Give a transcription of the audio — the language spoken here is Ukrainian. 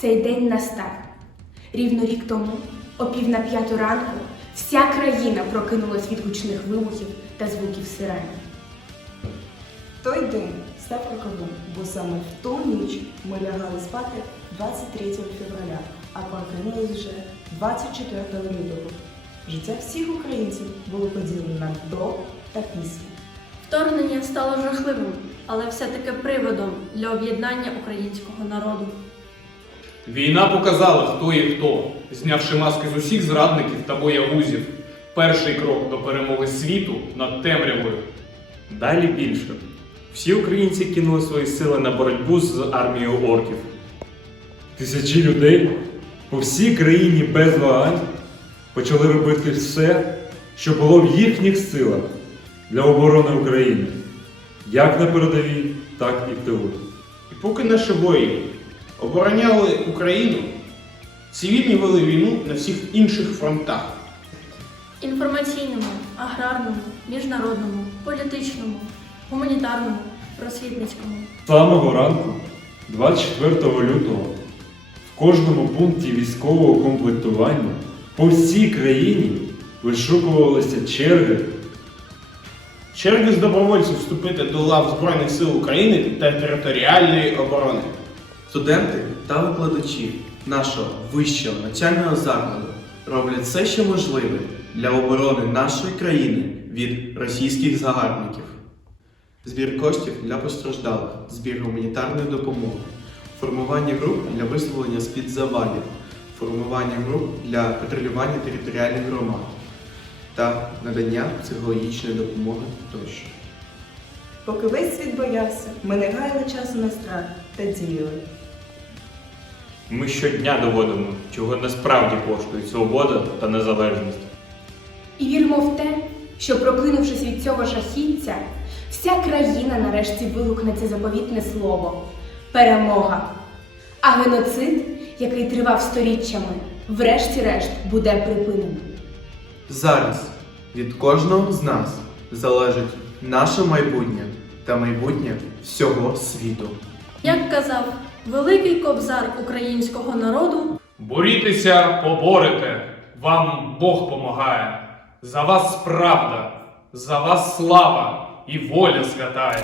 Цей день настав. Рівно рік тому, о пів на п'яту ранку, вся країна прокинулась від гучних вибухів та звуків сирени. Той день став роковим, бо саме в ту ніч ми лягали спати 23 февраля, а прокинулись вже 24 лютого. Життя всіх українців було поділено на до та після. Вторгнення стало жахливим, але все-таки приводом для об'єднання українського народу. Війна показала, хто є хто, знявши маски з усіх зрадників та боягузів. Перший крок до перемоги світу над темрявою. Далі більше. Всі українці кинули свої сили на боротьбу з армією орків. Тисячі людей по всій країні без вагань почали робити все, що було в їхніх силах для оборони України, як на передовій, так і в тилу. І поки наші воїни обороняли Україну, цивільні вели війну на всіх інших фронтах. Інформаційному, аграрному, міжнародному, політичному, гуманітарному, просвітницькому. З самого ранку, 24 лютого, в кожному пункті військового комплектування по всій країні вишукувалися черги Черги з добровольців вступити до лав Збройних сил України та територіальної оборони. Студенти та викладачі нашого вищого навчального закладу роблять все, що можливе для оборони нашої країни від російських загарбників. Збір коштів для постраждалих, збір гуманітарної допомоги, формування груп для визволення з-під завалів, формування груп для патрулювання територіальних громад та надання психологічної допомоги тощо. Поки весь світ боявся, ми не гаяли часу на страх та діяли. Ми щодня доводимо, чого насправді коштують свобода та незалежність. І віримо в те, що прокинувшись від цього жахіття, вся країна нарешті вигукне це заповітне слово перемога. А геноцид, який тривав сторіччями, врешті-решт буде припинено. Зараз від кожного з нас залежить наше майбутнє та майбутнє всього світу. Як казав великий кобзар українського народу, Борітеся, поборете, вам Бог помагає. За вас правда, за вас слава і воля святая.